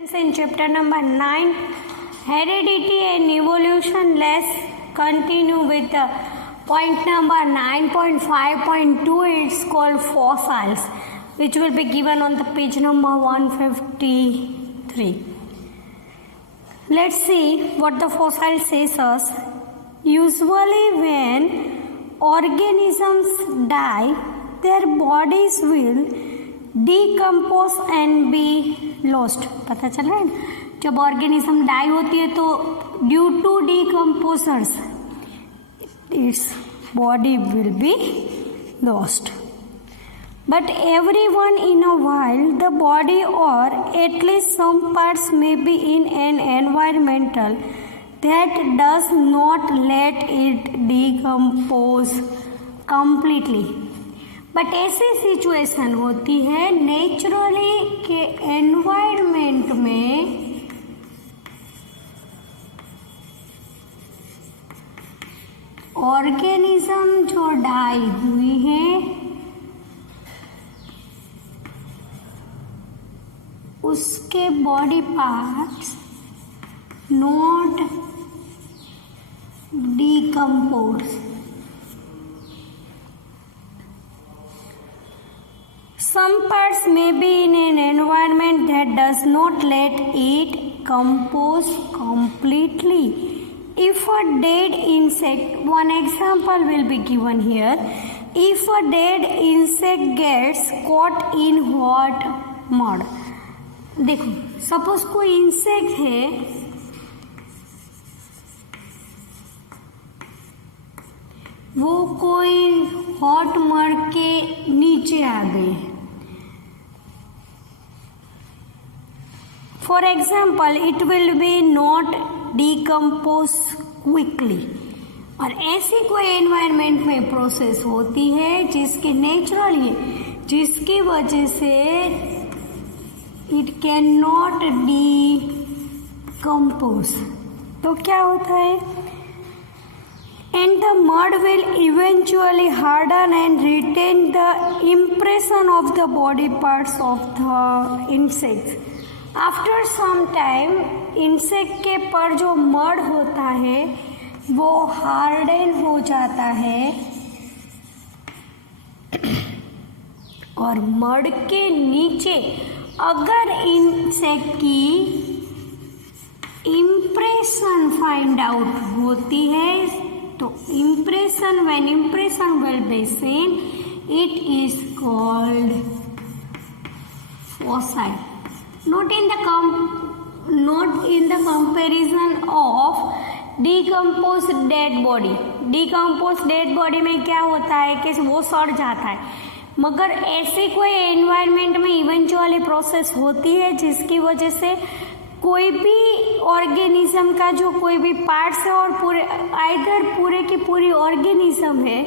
In chapter number 9, heredity and evolution. Let's continue with the point number 9.5.2. It's called fossils, which will be given on the page number 153. Let's see what the fossil says us. Usually when organisms die, their bodies will decompose and be lost. पता चल रहा है ना, जब organism die होती है तो due to decomposers its body will be lost. But every one in a while the body or at least some parts may be in an environmental that does not let it decompose completely. But ऐसी situation होती है naturally के environment में organism जो die हुई है उसके body parts not decompose. Some parts may be in an environment that does not let it compose completely. If a dead insect, one example will be given here. If a dead insect gets caught in hot mud. देखो, suppose कोई insect है, वो कोई hot mud के नीचे आ गए. For example, it will be not decompose quickly. और ऐसी कोई एनवायरनमेंट में प्रोसेस होती है जिसके नेचुरली जिसकी वजह से इट कैन नॉट डिकम्पोज. तो क्या होता है, and the mud will eventually harden and retain the impression of the body parts of the insects. After some time, insect के पर जो मड होता है वो हार्डन हो जाता है और मड के नीचे अगर इंसेक्ट की इम्प्रेशन फाइंड आउट होती है तो impression, when impression will be seen, it is called fossil. Not in the comparison of decomposed dead body. Decomposed dead body में क्या होता है कि वो सड़ जाता है, मगर ऐसे कोई एनवायरनमेंट में इवेंचुअली प्रोसेस होती है जिसकी वजह से कोई भी ऑर्गेनिज्म का जो कोई भी पार्ट्स है और पूरे आइदर पूरे की पूरी ऑर्गेनिज्म है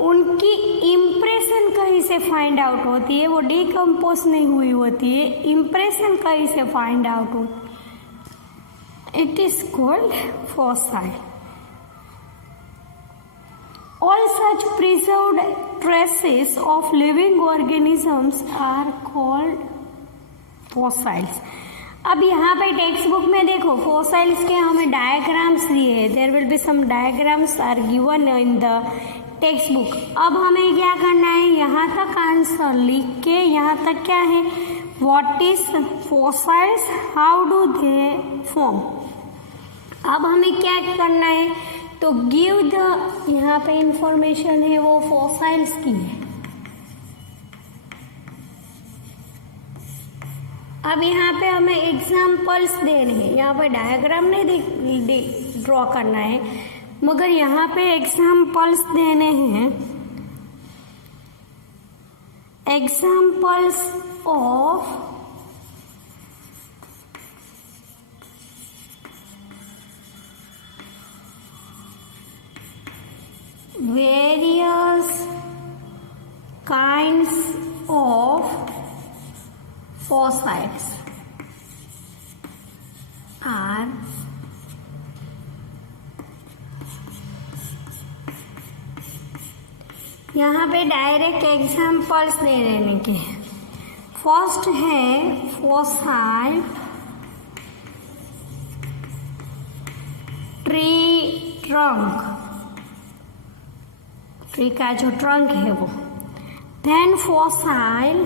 उनकी इम्प्रेशन कहीं से फाइंड आउट होती है, वो डिकम्पोज नहीं हुई होती है, इम्प्रेशन कहीं से फाइंड आउट होती है. It is called fossil. All such preserved traces of living organisms are called fossils. अब यहाँ पे टेक्स्ट बुक में देखो फॉसाइल्स के हमें डायग्राम्स दिए हैं. There will be some diagrams are given in the text book. अब हमें क्या करना है, यहाँ तक आंसर लिख के यहाँ तक क्या है, what is fossils, how do they form. अब हमें क्या करना है, तो गिव द, यहाँ पे इंफॉर्मेशन है वो फॉसाइल्स की है. अब यहाँ पे हमें एग्जाम्पल्स देने हैं, यहाँ पे डायग्राम नहीं ड्रॉ करना है मगर यहाँ पे एग्जाम्पल्स देने हैं. Examples of various kinds of fossils are यहाँ पे डायरेक्ट एग्जाम्पल्स दे देने के. फर्स्ट है फॉसाइल ट्री ट्रंक, ट्री का जो ट्रंक है वो. Then fossil,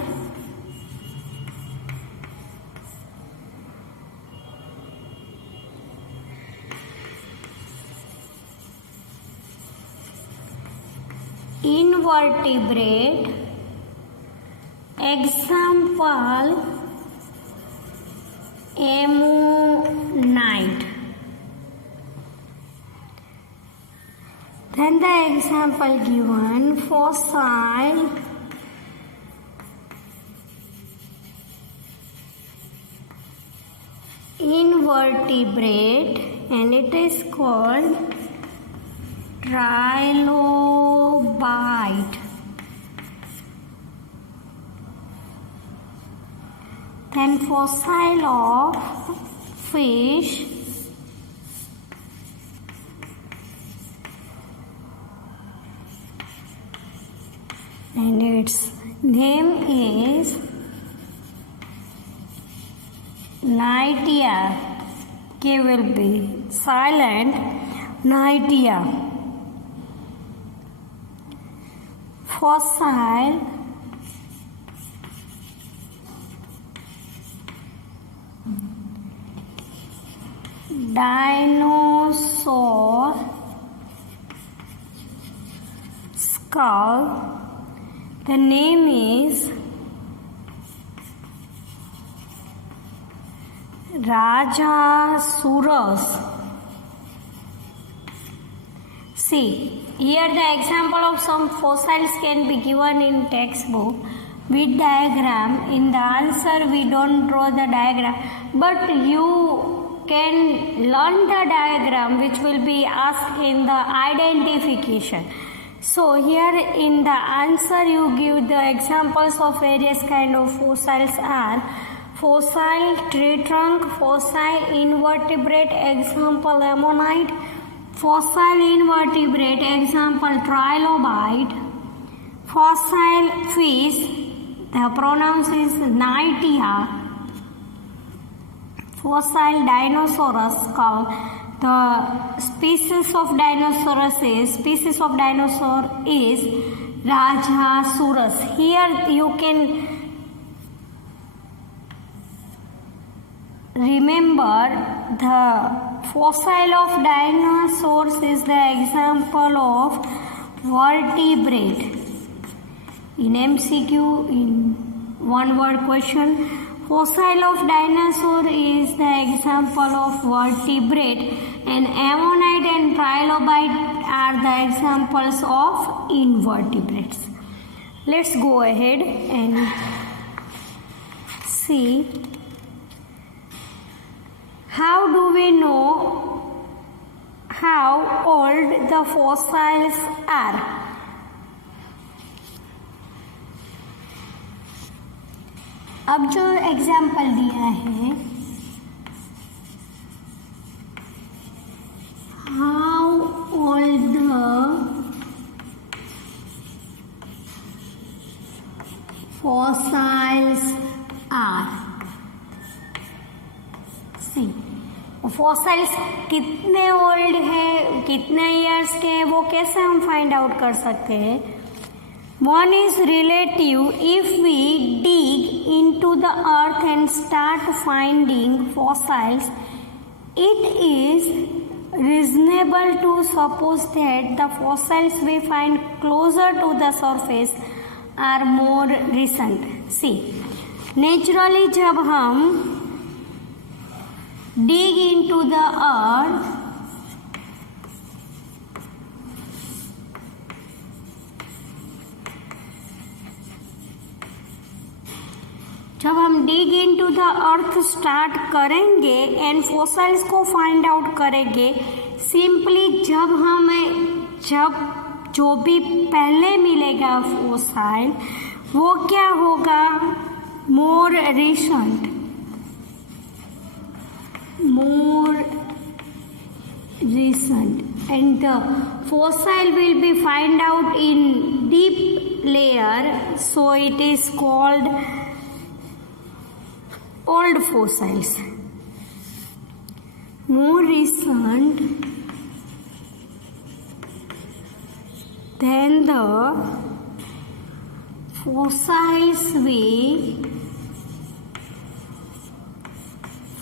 invertebrate, example ammonite. Then the example given, fossil invertebrate, and it is called trilobite. Then fossil of fish, and its name is Nightia. K will be silent. Nightia. Fossil dinosaur skull. The name is Rajasaurus. See, here the example of some fossils can be given in textbook with diagram. In the answer we don't draw the diagram, but you can learn the diagram which will be asked in the identification. So here in the answer you give the examples of various kind of fossils are fossil tree trunk, fossil invertebrate, example ammonite, fossil invertebrate, example trilobite, fossil fish, the pronouns is Nightia, fossil dinosaurus skull, the species of dinosaur is Rajasaurus. Here you can remember the fossil of dinosaurs is the example of vertebrate. In MCQ, in one word question, fossil of dinosaur is the example of vertebrate, and ammonite and trilobite are the examples of invertebrates. Let's go ahead and see. How do we know how old the fossils are? अब जो example दिया है, how old the fossils are. See, fossils कितने old है, कितने years के हैं, वो कैसे हम फाइंड आउट कर सकते हैं. One is relative. If we dig into the earth and start finding fossils, it is reasonable to suppose that the fossils we find closer to the surface are more recent. See, naturally जब हम dig into the earth, जब हम dig into the earth start करेंगे and fossils को find out करेंगे, simply जब जो भी पहले मिलेगा फोसिल वो क्या होगा, more recent. And the fossil will be found out in deep layer, so it is called old fossils. More recent then the fossils we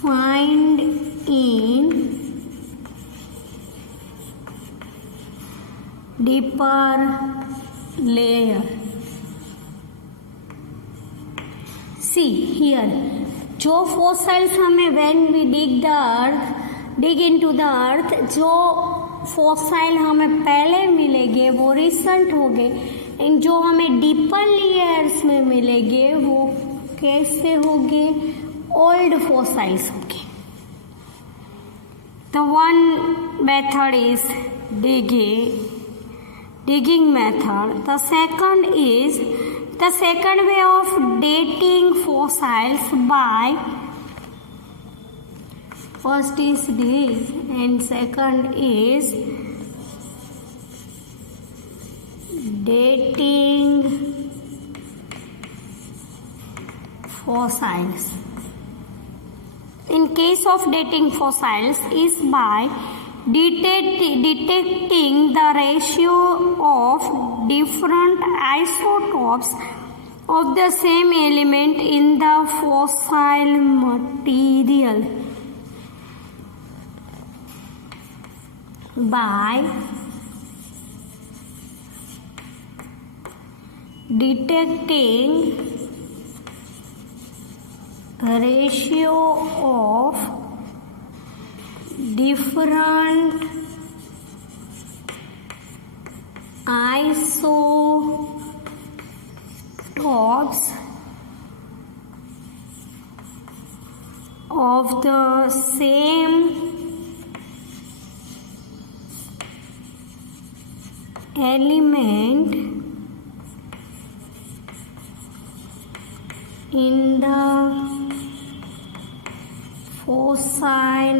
find in deeper layer. See here, जो fossils हमें when we dig into the earth, जो फॉसाइल हमें पहले मिलेंगे वो recent होंगे, and जो हमें डीपर लेयर्स में मिलेंगे वो कैसे होंगे, ओल्ड फॉसाइल्स होंगे. The one method is digging method. The second way of dating fossils by, first is this and second is dating fossils. In case of dating fossils is by detecting the ratio of different isotopes of the same element in the fossil material. By detecting ratio of different isotopes of the same element in the fossil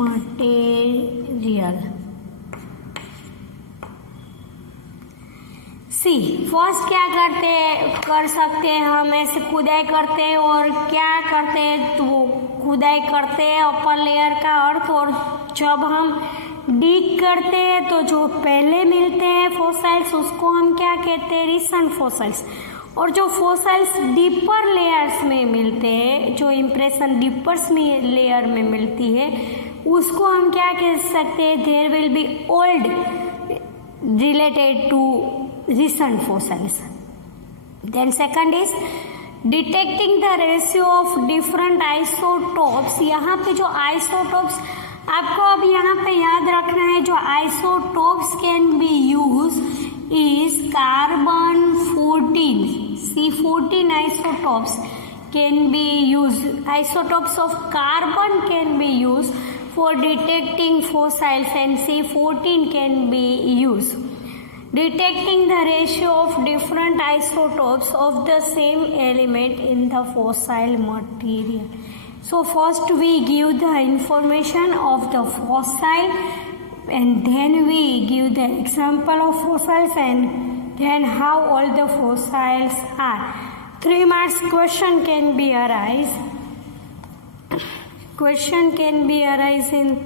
material. See first क्या कर सकते हैं, हम ऐसे खुदाई करते हैं और क्या करते हैं, तो खुदाई करते हैं अपर लेयर का अर्थ, और जब हम डिग करते हैं तो जो पहले मिलते हैं फॉसाइल्स उसको हम क्या कहते हैं, रिसेंट फॉसाइल्स. और जो फॉसाइल्स डीपर लेयर्स में मिलते हैं, जो इम्प्रेशन डीपर्स में लेयर में मिलती है, उसको हम क्या कह सकते हैं, there will be old related to recent fossils. Then second is detecting the ratio of different isotopes. यहाँ पे जो isotopes आपको अब यहाँ पे याद रखना है, जो isotopes can be used is carbon 14, C14 isotopes can be used. Isotopes of carbon can be used for detecting fossils and C14 can be used. Detecting the ratio of different isotopes of the same element in the fossil material. So first we give the information of the fossil and then we give the example of fossils and then how old the fossils are. 3 marks question can be arise. Question can be arise in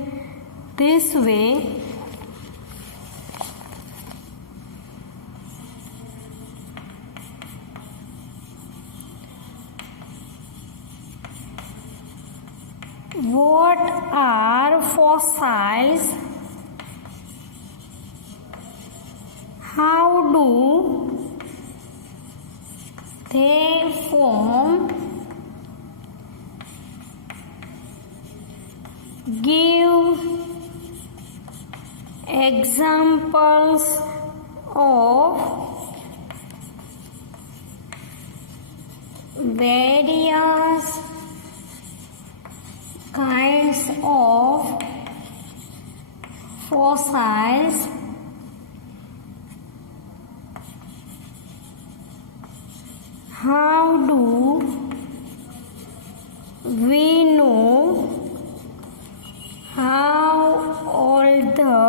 this way. What are fossils? How do they form? Give examples of various kinds of fossils. How do we know how old the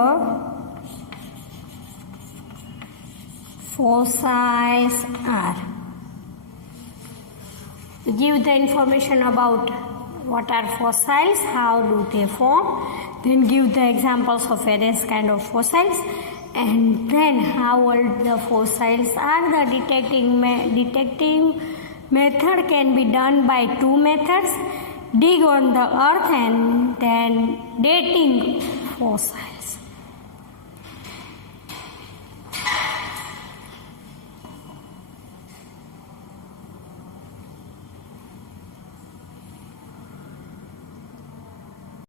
fossils are? Give the information about what are fossils, how do they form, then give the examples of various kind of fossils, and then how old the fossils are. The detecting method can be done by two methods: dig on the earth and then dating fossils.